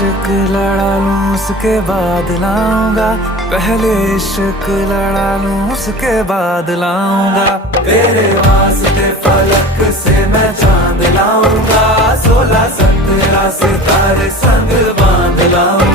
इश्क लड़ा लूं उसके बाद लाऊंगा, पहले इश्क लड़ा लूं उसके बाद लाऊंगा। तेरे वास्ते फलक से मैं चांद लाऊंगा, 16 17 सितारे संग बांध लाऊंगा।